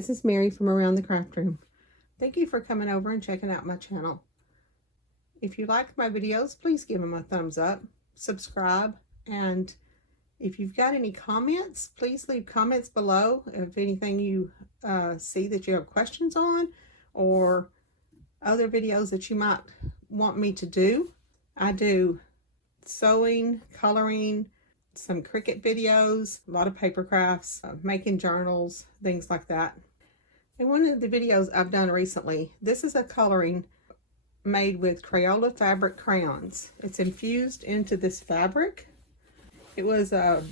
this is Mary from Around the Craft Room. Thank you for coming over and checking out my channel. If you like my videos, please give them a thumbs up, subscribe, and if you've got any comments, please leave comments below of anything you see that you have questions on, or other videos that you might want me to do. I do sewing, coloring, some Cricut videos, a lot of paper crafts, making journals, things like that. And one of the videos I've done recently, this is a coloring made with Crayola fabric crayons. It's infused into this fabric. It was I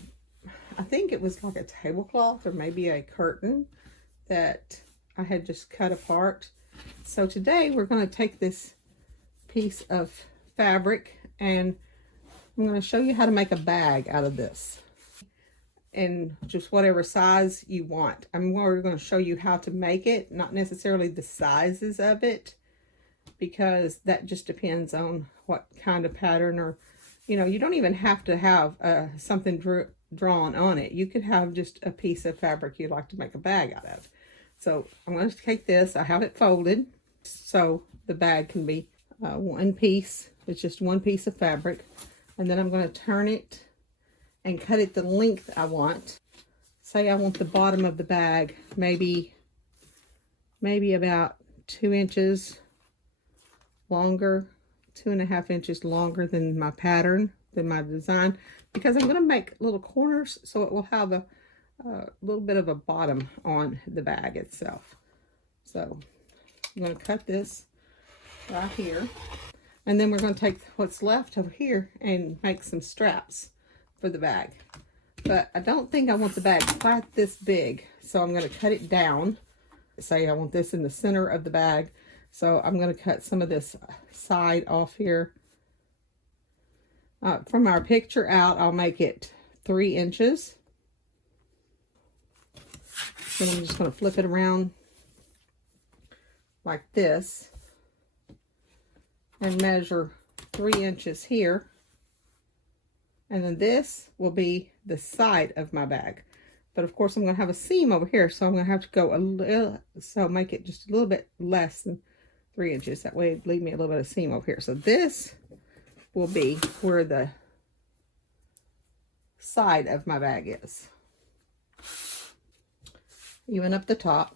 think it was like a tablecloth or maybe a curtain that I had just cut apart. So today we're going to take this piece of fabric and I'm going to show you how to make a bag out of this, and just whatever size you want. We're going to show you how to make it, not necessarily the sizes of it, because that just depends on what kind of pattern, or you don't even have to have something drawn on it. You could have just a piece of fabric you'd like to make a bag out of. So I'm going to take this, I have it folded so the bag can be one piece. It's just one piece of fabric. And then I'm going to turn it and cut it the length I want. Say I want the bottom of the bag maybe about 2 inches longer, 2.5 inches longer than my pattern, than my design, because I'm going to make little corners so it will have a little bit of a bottom on the bag itself. So I'm going to cut this right here. And then we're going to take what's left over here and make some straps for the bag. But I don't think I want the bag quite this big, so I'm going to cut it down. Say I want this in the center of the bag, so I'm going to cut some of this side off here. From our picture out, I'll make it 3 inches. Then I'm just going to flip it around like this and measure 3 inches here, and then this will be the side of my bag. But of course I'm going to have a seam over here, so I'm going to have to go a little, so make it just a little bit less than 3 inches. That way leave me a little bit of seam over here. So this will be where the side of my bag is. Even up the top.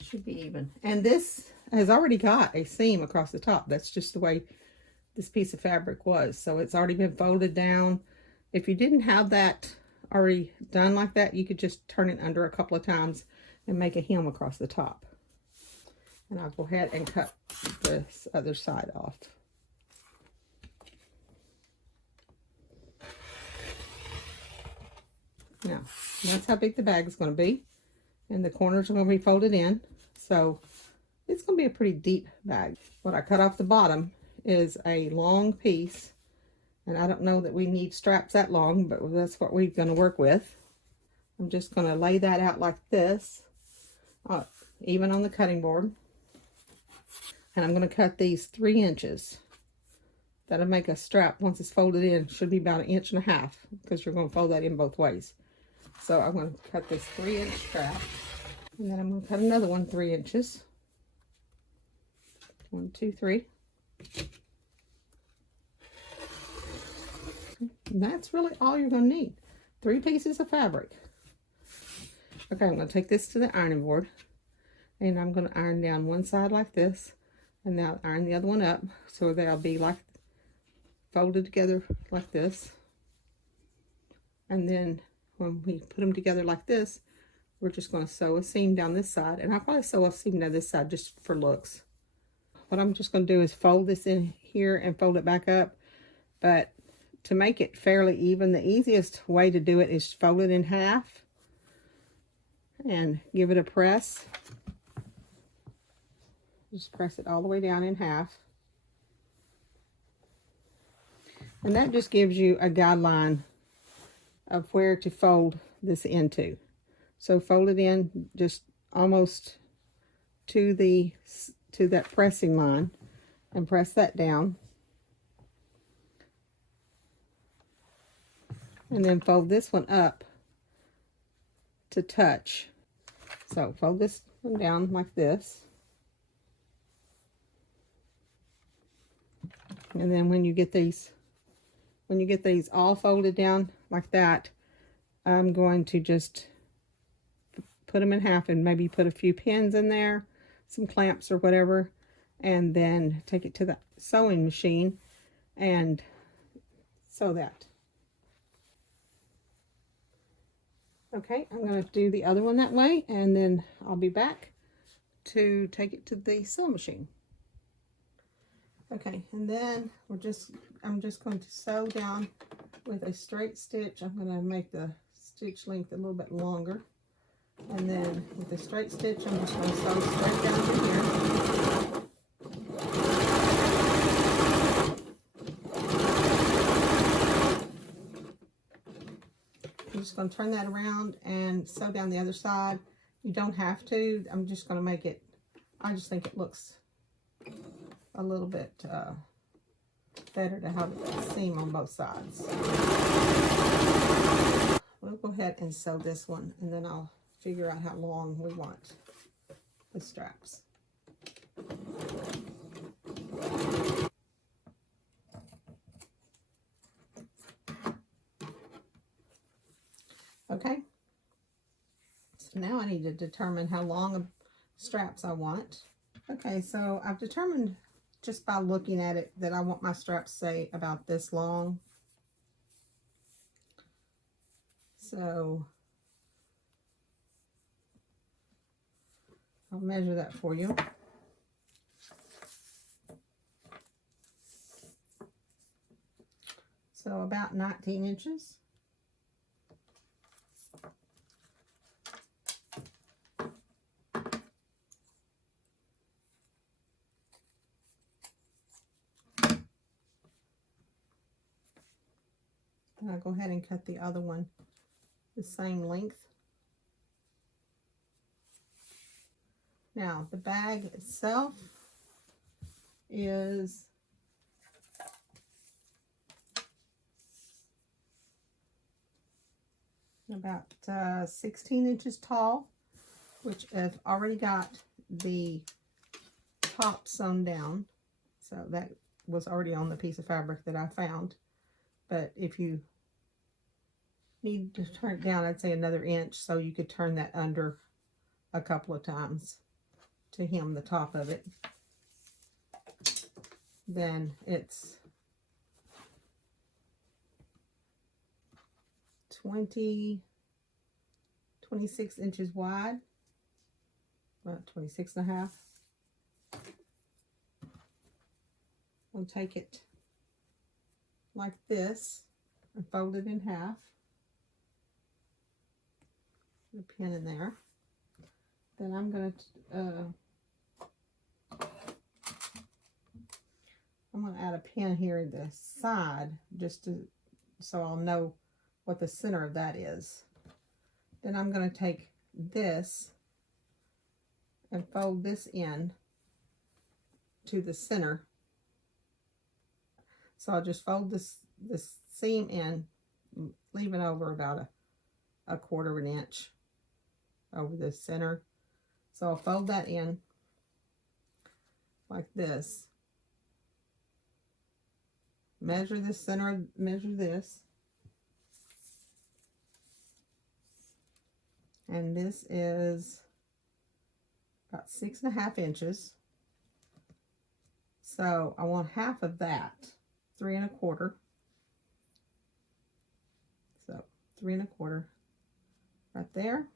Should be even, and this has already got a seam across the top. That's just the way this piece of fabric was, so it's already been folded down. If you didn't have that already done like that, you could just turn it under a couple of times and make a hem across the top. And I'll go ahead and cut this other side off. Now that's how big the bag is going to be, and the corners are going to be folded in. So it's going to be a pretty deep bag. What I cut off the bottom is a long piece, and I don't know that we need straps that long, but that's what we're going to work with. I'm just going to lay that out like this, even on the cutting board. And I'm going to cut these 3 inches. That'll make a strap, once it's folded in, should be about 1.5 inches, because you're going to fold that in both ways. So I'm going to cut this 3-inch strap. And then I'm going to cut another one 3 inches. 1, 2, 3. And that's really all you're going to need. 3 pieces of fabric. Okay, I'm going to take this to the ironing board. And I'm going to iron down one side like this. And now iron the other one up. So they'll be like folded together like this. And then when we put them together like this, we're just going to sew a seam down this side, and I'll probably sew a seam down this side just for looks. What I'm just going to do is fold this in here and fold it back up, but to make it fairly even, the easiest way to do it is fold it in half and give it a press. Just press it all the way down in half, and that just gives you a guideline of where to fold this into. So fold it in just almost to that pressing line and press that down. And then fold this one up to touch. So fold this one down like this. And then when you get these all folded down like that, I'm going to just put them in half and maybe put a few pins in there, some clamps or whatever, and then take it to the sewing machine and sew that. Okay, I'm going to do the other one that way, and then I'll be back to take it to the sewing machine. Okay, and then I'm just going to sew down with a straight stitch. I'm going to make the stitch length a little bit longer. And then with the straight stitch, I'm just going to sew straight down to here. I'm just going to turn that around and sew down the other side. You don't have to. I'm just going to make it, I just think it looks a little bit better to have a seam on both sides. We'll go ahead and sew this one, and then I'll figure out how long we want the straps. Okay, so now I need to determine how long of straps I want. Okay, so I've determined just by looking at it that I want my straps, say, about this long. So I'll measure that for you. So about 19 inches. And I'll go ahead and cut the other one the same length. Now, the bag itself is about 16 inches tall, which I've already got the top sewn down. So that was already on the piece of fabric that I found. But if you need to turn it down, I'd say another inch, so you could turn that under a couple of times to hem the top of it. Then it's 26 inches wide, about 26 and a half. We'll take it like this and fold it in half. Put a pin in there. Then I'm going to add a pin here in the side, just so I'll know what the center of that is. Then I'm going to take this and fold this in to the center. So I'll just fold this seam in, leaving over about a quarter of an inch over the center. So I'll fold that in like this. Measure the center, measure this. And this is about 6.5 inches. So I want half of that, 3 1/4. So 3 1/4 right there.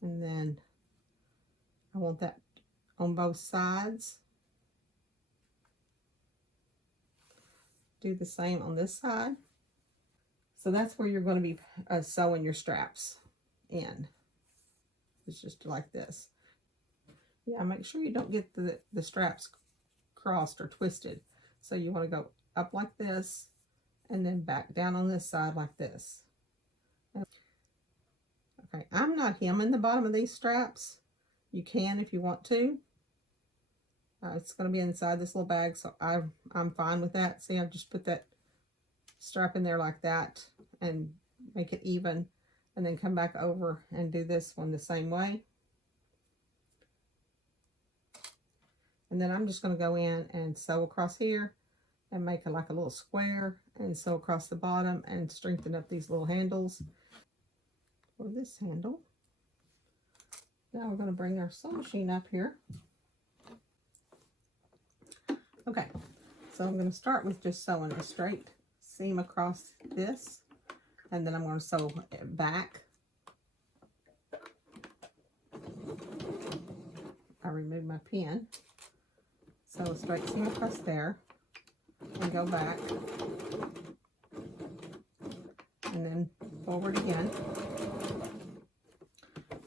And then I want that on both sides. Do the same on this side. So that's where you're going to be sewing your straps in. It's just like this. Yeah, make sure you don't get the straps crossed or twisted. So you want to go up like this and then back down on this side like this. Okay, I'm not hemming the bottom of these straps. You can if you want to. It's going to be inside this little bag, so I'm fine with that. See, I've just put that strap in there like that. and make it even, and then come back over and do this one the same way. And then I'm just going to go in and sew across here and make it like a little square, and sew across the bottom and strengthen up these little handles for this handle. Now we're going to bring our sewing machine up here. Okay, so I'm going to start with just sewing a straight seam across this, and then I'm going to sew it back. I removed my pin. Sew a straight seam across there and go back, and then forward again,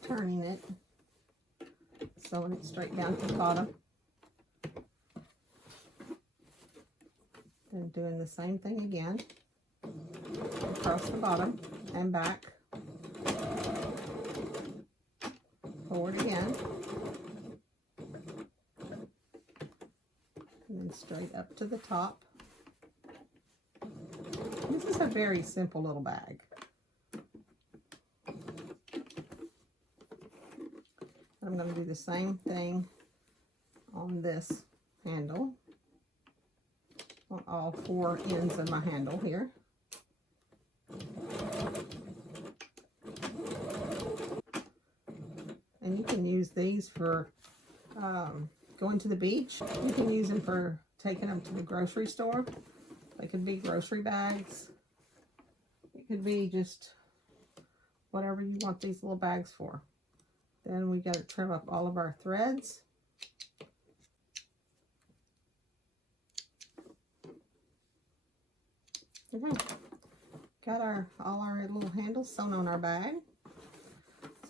turning it, sewing it straight down to the bottom, then doing the same thing again across the bottom and back, forward again, and then straight up to the top. This is a very simple little bag. I'm going to do the same thing on this handle, on all 4 ends of my handle here. And you can use these for going to the beach. You can use them for taking them to the grocery store. They could be grocery bags. It could be just whatever you want these little bags for. Then we got to trim up all of our threads. Okay, got all our little handles sewn on our bag.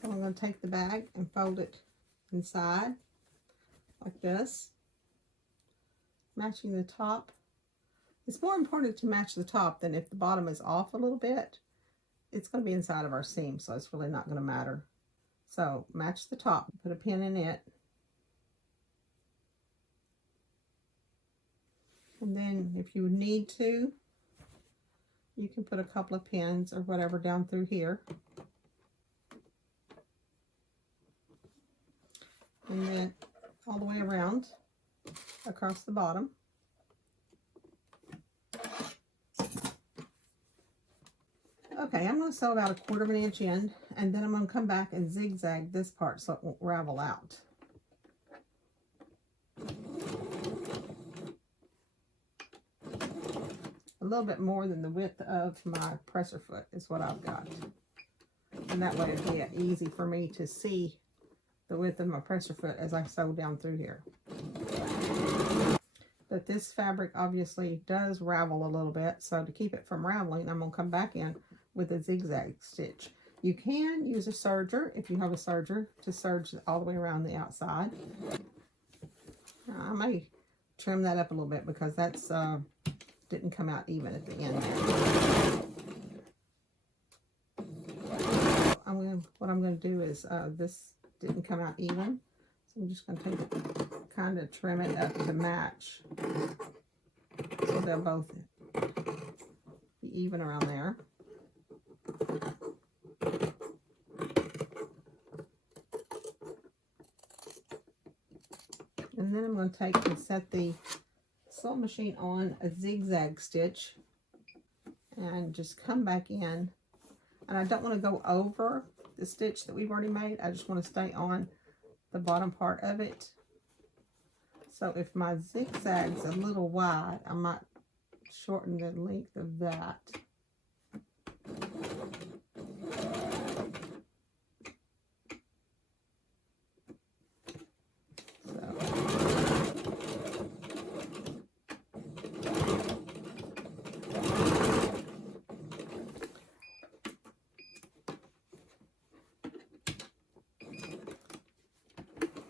So I'm going to take the bag and fold it inside like this, matching the top. It's more important to match the top than if the bottom is off a little bit. It's going to be inside of our seam, so it's really not going to matter. So match the top, put a pin in it, and then if you need to, you can put a couple of pins or whatever down through here, and then all the way around across the bottom. Okay, I'm going to sew about 1/4 of an inch in, and then I'm going to come back and zigzag this part so it won't ravel out. A little bit more than the width of my presser foot is what I've got. And that way it'll be easy for me to see the width of my presser foot as I sew down through here. But this fabric obviously does ravel a little bit, so to keep it from raveling, I'm going to come back in with a zigzag stitch. You can use a serger if you have a serger to serge all the way around the outside. I may trim that up a little bit because that's didn't come out even at the end there. What I'm going to do is this didn't come out even, so I'm just going to take it, kind of trim it up to match, so they'll both be even around there. And then I'm going to take and set the sewing machine on a zigzag stitch and just come back in. And I don't want to go over the stitch that we've already made. I just want to stay on the bottom part of it. So if my zigzag's a little wide, I might shorten the length of that.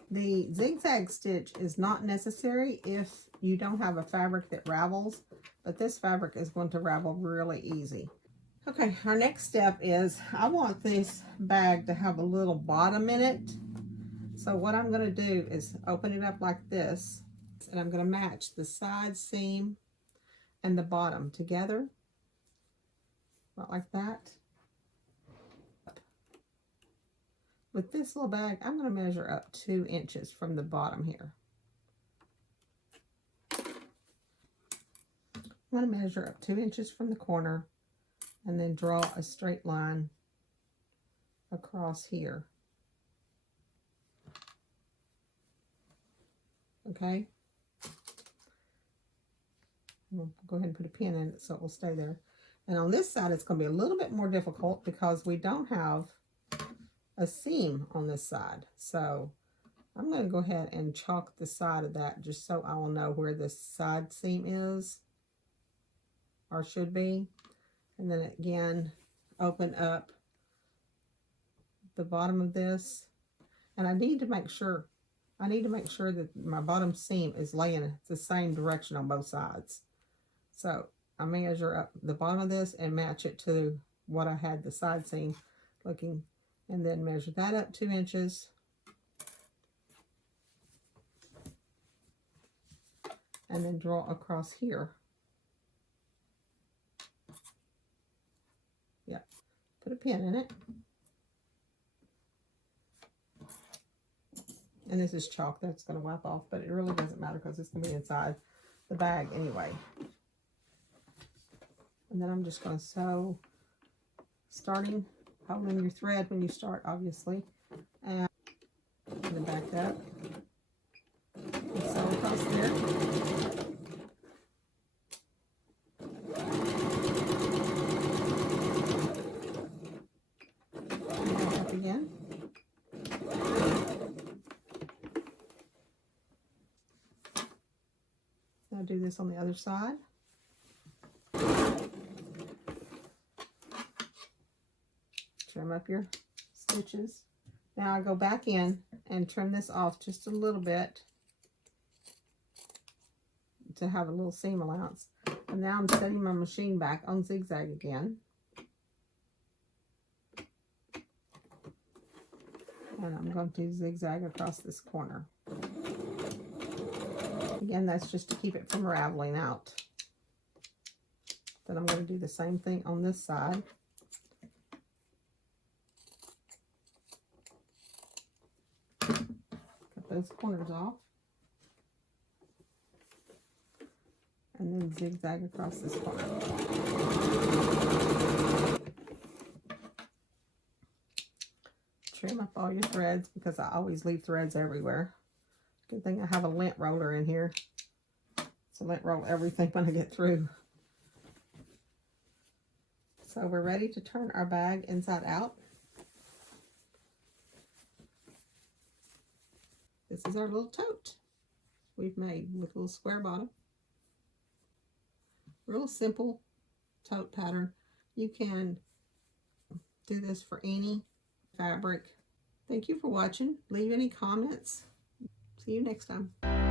The zigzag stitch is not necessary if you don't have a fabric that ravels, but this fabric is going to ravel really easy. Okay, our next step is I want this bag to have a little bottom in it. So what I'm going to do is open it up like this, and I'm going to match the side seam and the bottom together. About like that. With this little bag, I'm going to measure up 2 inches from the bottom here. I'm going to measure up 2 inches from the corner and then draw a straight line across here. Okay? We'll go ahead and put a pin in it so it will stay there. And on this side, it's going to be a little bit more difficult because we don't have a seam on this side. So I'm going to go ahead and chalk the side of that just so I will know where the side seam is or should be. And then again, open up the bottom of this. And I need to make sure that my bottom seam is laying the same direction on both sides. So I measure up the bottom of this and match it to what I had the side seam looking, and then measure that up 2 inches. And then draw across here. Yeah, put a pin in it. And this is chalk that's going to wipe off, but it really doesn't matter because it's going to be inside the bag anyway. And then I'm just going to sew, starting holding your thread when you start, obviously, and then back up and sew across there. And up again. Now do this on the other side. Trim up your stitches. Now I go back in and trim this off just a little bit to have a little seam allowance. And now I'm setting my machine back on zigzag again. And I'm going to zigzag across this corner. Again, that's just to keep it from raveling out. Then I'm going to do the same thing on this side. Cut those corners off. And then zigzag across this corner. Trim up all your threads because I always leave threads everywhere. Good thing I have a lint roller in here. So lint roll everything when I get through. So we're ready to turn our bag inside out. This is our little tote we've made with a little square bottom. Real simple tote pattern. You can do this for any fabric. Thank you for watching. Leave any comments. See you next time.